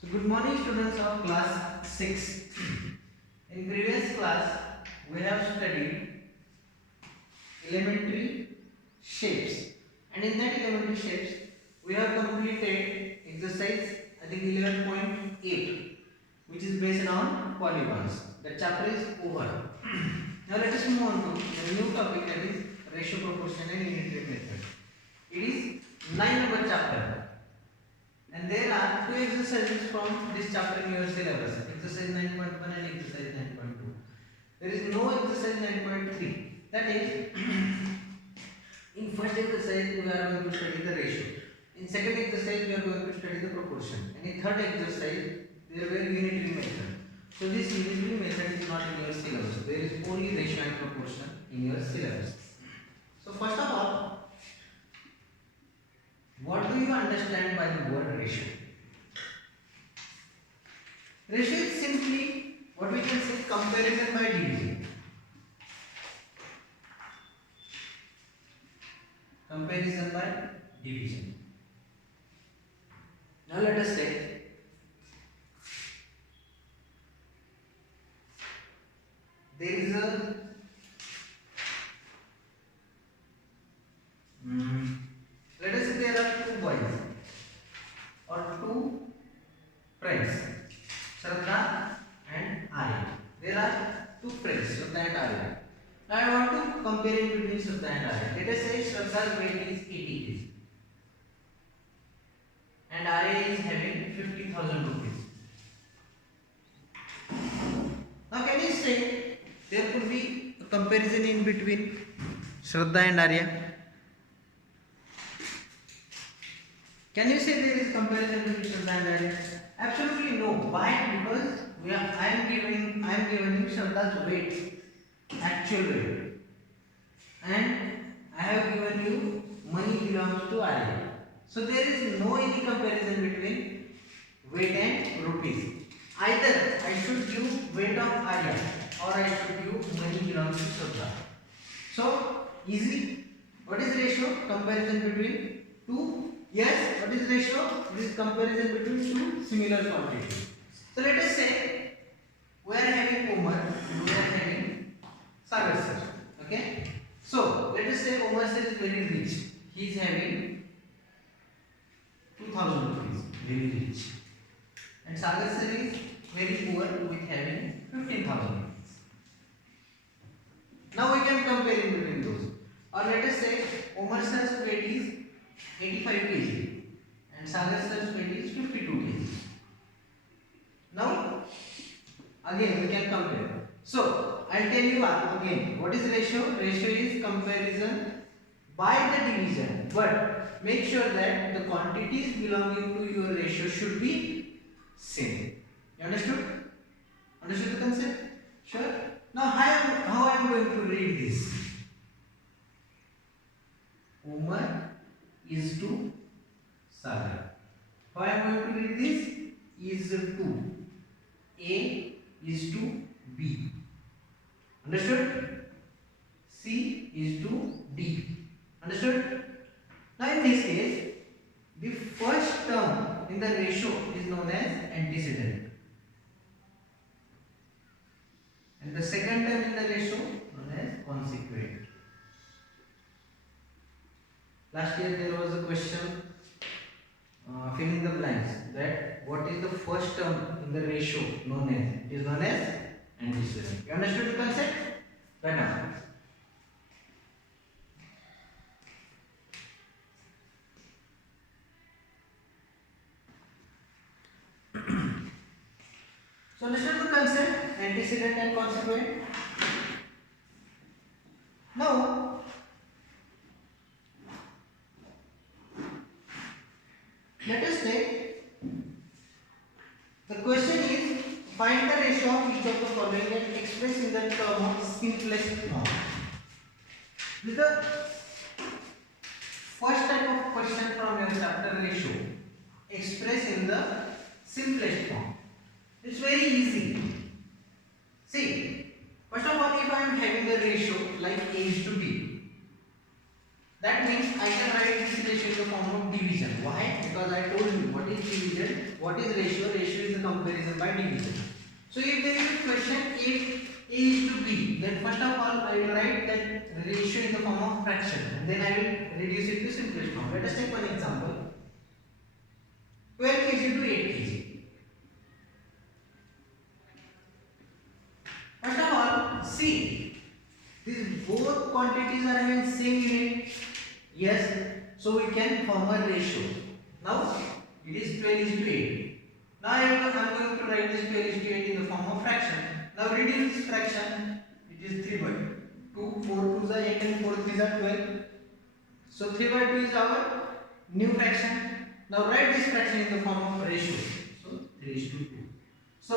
So good morning students of class 6. In previous class we have studied elementary shapes, and in that elementary shapes we have completed exercise I think 11.8, which is based on polygons. The chapter is over. Now let us move on to the new topic, that is ratio, proportion and unitary method. It is 9 number chapter. And there are two exercises from this chapter in your syllabus, exercise 9.1 and exercise 9.2. There is no exercise 9.3. That is, in first exercise we are going to study the ratio. In second exercise we are going to study the proportion. And in third exercise there were unitary method. So this unitary method is not in your syllabus. There is only ratio and proportion in your syllabus. So first of all, what do you understand by the word ratio? Ratio is simply what we can say comparison by division. Comparison by division. Now let us say there is a let us say there are two boys or two friends, Shraddha and Arya. There are two friends, Shraddha and Arya. Now I want to compare it between Shraddha and Arya. Let us say Shraddha's weight is 80 kg and Arya is having 50,000 rupees. Now can you say there could be a comparison in between Shraddha and Arya? Can you say there is comparison between Shraddha and Arya? Absolutely no. Why? Because I am giving you Shraddha's weight, actual weight, and I have given you money belongs to Arya. So there is no any comparison between weight and rupees. Either I should give weight of Arya or I should give money belongs to Shraddha. So easy. What is ratio? Comparison between two. Yes, what is ratio? It is comparison between two similar quantities. So let us say we are having Omar and we are having Sagar sir. Okay. So let us say Omar sir is very rich. He is having 2,000 rupees, very rich, and Sagar sir is very poor with having 15,000 rupees. Now we can compare in between those. Or let us say Omar sir's weight is 85 kg and Sagar sir's weight is 52 kg. Now again we can compare. So I'll tell you again what is ratio. Ratio is comparison by the division, but make sure that the quantities belonging to your ratio should be same. You understood? Understood the concept? Sure. Now how I am going to read this? Omar is to Sagar. How I am going to read this? Is to A is to B. Understood? C is to D. Understood? Now in this case, the first term in the ratio is known as antecedent, and the second term in the ratio known as consequent. Last year there was a question, fill in the blanks, that what is the first term in the ratio known as? It is known as antecedent. You understood the concept? Right now. So understood the concept, antecedent and consequent. Now let us say the question is find the ratio of each of the following and express in the term of simplest form. This is the first type of question from your chapter, ratio. Express in the simplest form. It's very easy. See, first of all, if I am having a ratio like A is to B, that means I can write this ratio in the form of division. Why? Because I told you what is division, what is ratio. Ratio comparison by division. So if there is a question if A is to B, then first of all I will write that ratio in the form of fraction and then I will reduce it to simplest form. Let us take one example. 12 kg to 8 kg. First of all, see, these both quantities are having same unit. Yes, so we can form a ratio. Now it is 12 is to 8. Now I am going to write this 12 is to 8 in the form of fraction. Now reduce this fraction. It is 3 by 2. 4 2s are 8 and 4 3s are 12. So 3 by 2 is our new fraction. Now write this fraction in the form of ratio. So 3 is to 2. So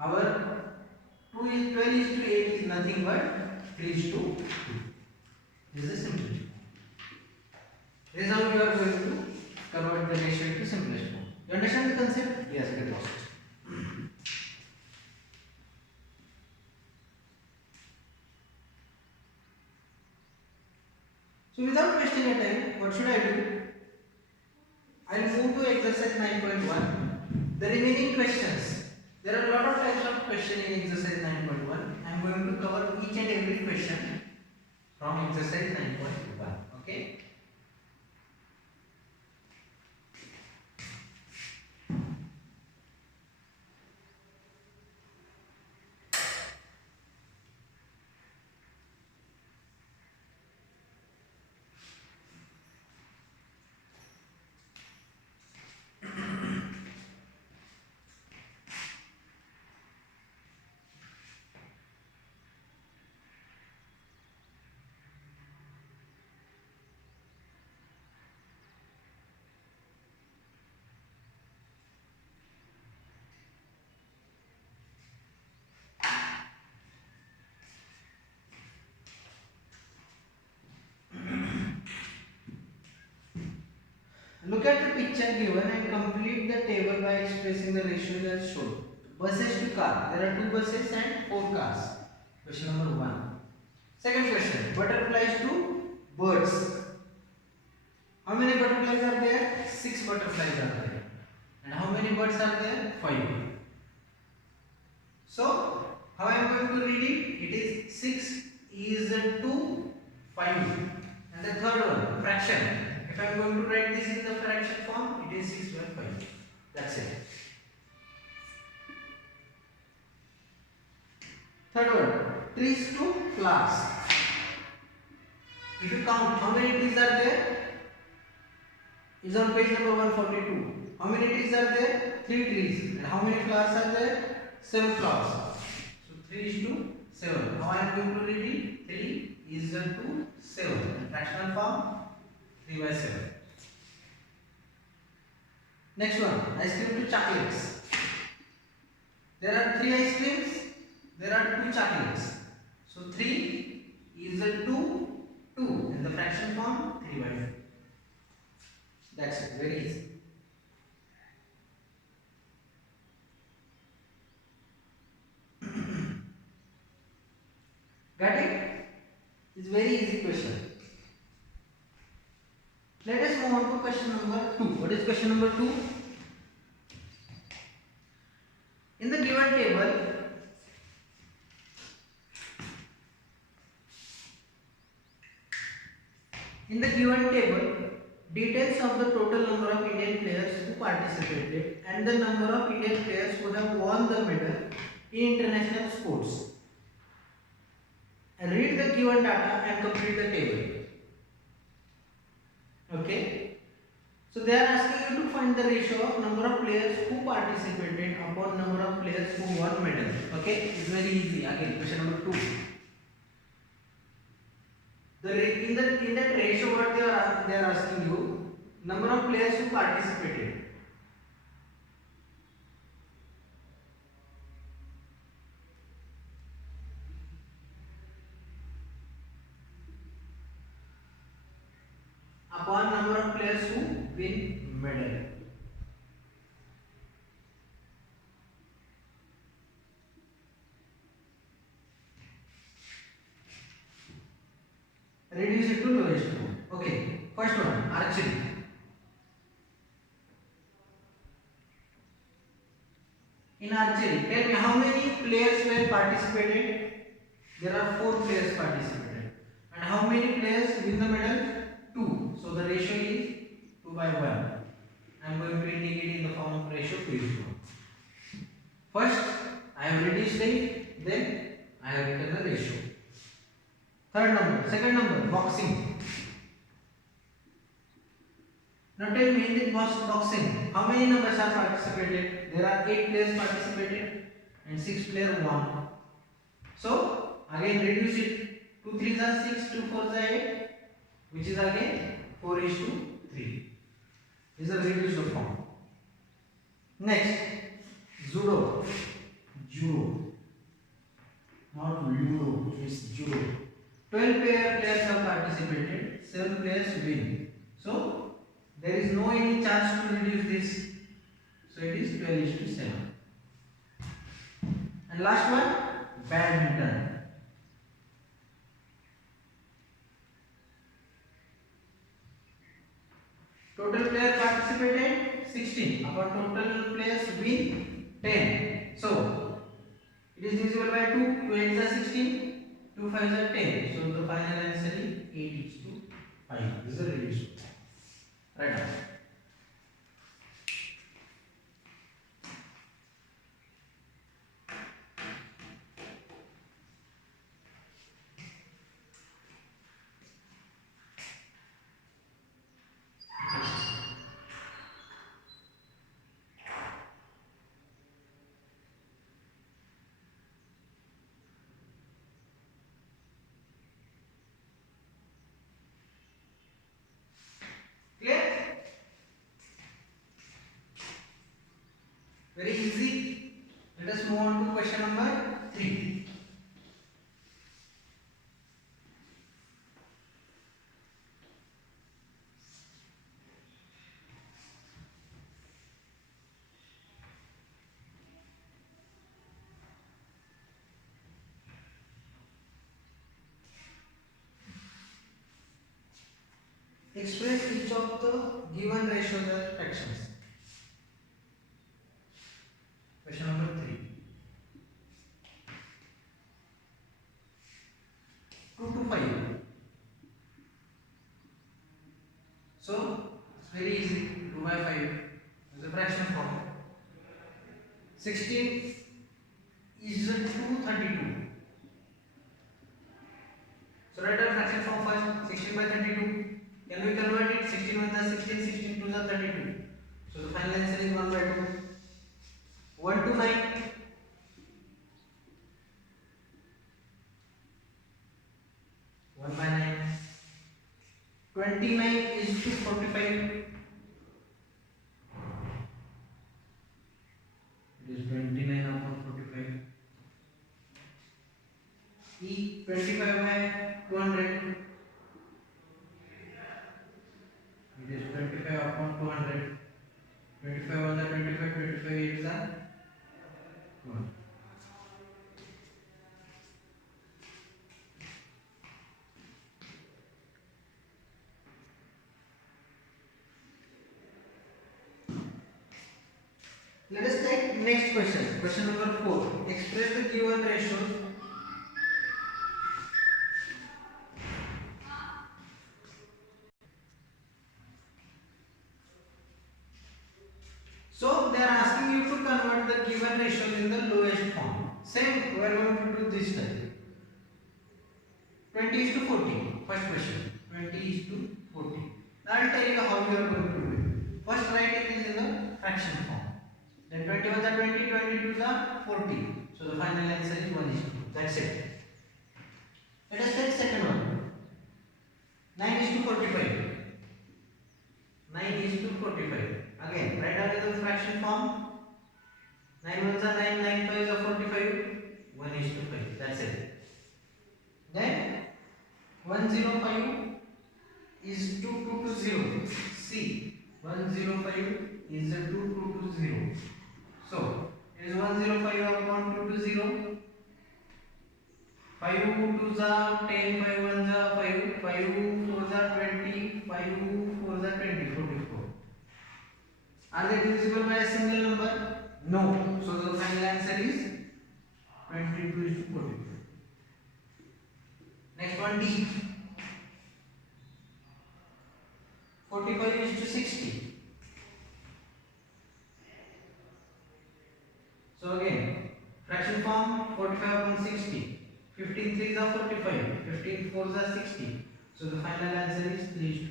our 2 is 12 is to 8 is nothing but 3 is to 2. This is simple. This is how you are going to convert the ratio into simplest form. You understand the concept? Yes, get lost. So without wasting your time, what should I do? I will move to exercise 9.1. The remaining questions. There are a lot of types of questions in exercise 9.1. I am going to cover each and every question from exercise 9.1. Okay? Look at the picture given and complete the table by expressing the ratios as shown. Buses to car. There are 2 buses and 4 cars. Question number 1. Second question. Butterflies to birds. How many butterflies are there? 6 butterflies are there. And how many birds are there? 5. So, how I am going to read it? It is 6 is to 5. And the third one, fraction. If I am going to write this in the fraction form, it is 6 by 5. That's it. Third one, trees to flowers. If you count how many trees are there, it is on page number 142. How many trees are there? 3 trees. And how many flowers are there? 7 flowers. So 3 is to 7. How I am going to read it? 3 is to 7. And fractional form 3 by 7. Next one, ice cream to chocolates. There are 3 ice creams. There are 2 chocolates. So 3 is to 2. In the fraction form 3 by 5. That's it. Very easy. Got it? It's very easy question. Let us move on to question number 2. What is question number 2? In the given table, details of the total number of Indian players who participated and the number of Indian players who have won the medal in international sports. And read the given data and complete the table. Okay. So they are asking you to find the ratio of number of players who participated upon number of players who won medal. Okay. It's very easy. Again, question number 2. In that ratio, what they are asking you, number of players who participated. Upon number of players who win medal. Reduce it to lowest form. Okay. First one, archery. In archery, tell me how many players were participated? There are 4 players participated. And how many players win the medal? 2. So the ratio is 2 by 1. I am going to indicate in the form of ratio 2:1. First, I have reduced it, then I have written the ratio. Third number, second number, boxing. Now tell me in the boxing, how many numbers are participated? There are 8 players participated and 6 players won. So again reduce it. 2 3s are 6, 2 4s are 8, which is again 4:3. This is a reduced form. Next, judo. Judo. Not ludo, it's judo. 12 players have participated, 7 players win. So there is no any chance to reduce this. So it is 12:7. And last one, badminton. Total player participated 16. Upon total players win 10. So it is divisible by 2. 2 8s are 16. 2 5s are 10. So the final answer is 8:5. This is a reduced. Right now. Clear? Very easy. Let us move on to question number 3. Express each of the given ratios as fractions. Question number 3. 2 to 5. So it's very easy. 2 by 5 is a fraction form. 16 is 232. So write a fraction form first. 16 by 32. Can we convert it? 16 1 is 16, 16 2 is 32. So the final answer is 1 by 2. 1 to 9. 1 by 9. 29 is to 45. It is 29 upon 45. E 25 by 200. It is 25 upon 200. 25 on the 25, 25 is the 1. Let us take next question. Question number 4. Express the given ratios. So they are asking you to convert the given ratios in the lowest form. Same, we are going to do this type. 20:40. First question. 20:40. Now I will tell you how you are going to do it. First write it is in the fraction form. Then 21 are 20, 22 are 40. So the final answer is 1:2. That's it. Let us take second one. 9:45. 9:45. Again, write out in the fraction form. 9 ones are 9, 9 5s are 45. 1:5. That's it. Then 105 is 2 to 0. See, 105 is a 2 to 0. So it is 105 upon 2 to 0. 5 2s are 10, 5 1s are 5, 5 4s are 20, 5 4s are 20, 44. Are they divisible by a single number? No. So the final answer is 22 is to 45. Next one D. 45 is to 60. So again, fraction form 45 upon 60. 15 3s are 45. 15 4s are 60. So the final answer is 3 is to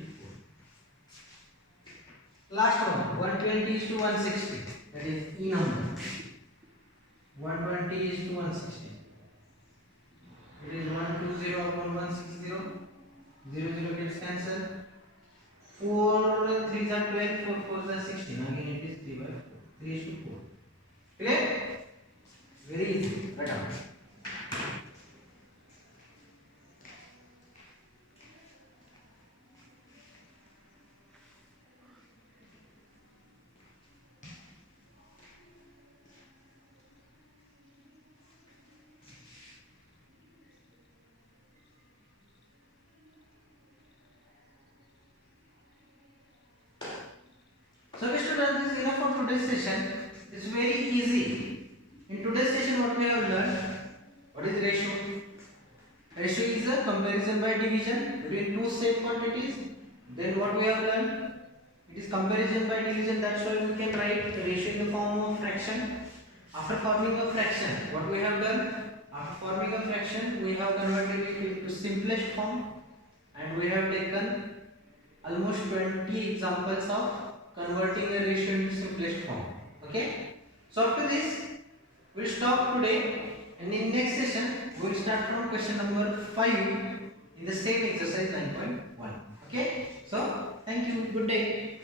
4. Last one, 120 is to 160. That is E number. 120 is to 160. It is 120 upon 160. 0 0 gets cancelled. 4 3s are 12. 4 4s are 16. Again it is 3 by 4. 3 is to 4. Clear? Very easy. Right out. So we students, this is enough for today's session. It's very easy. In today's session, what we have learned? What is ratio? Ratio is a comparison by division between two same quantities. Then what we have learned? It is comparison by division. That's why we can write ratio in the form of fraction. After forming a fraction, what we have done? After forming a fraction, we have converted it into simplest form, and we have taken almost 20 examples of converting a ratio into simplest form. Okay. So after this, we'll stop today, and in next session we'll start from question number 5 in the same exercise 9.1. Okay. So thank you. Good day.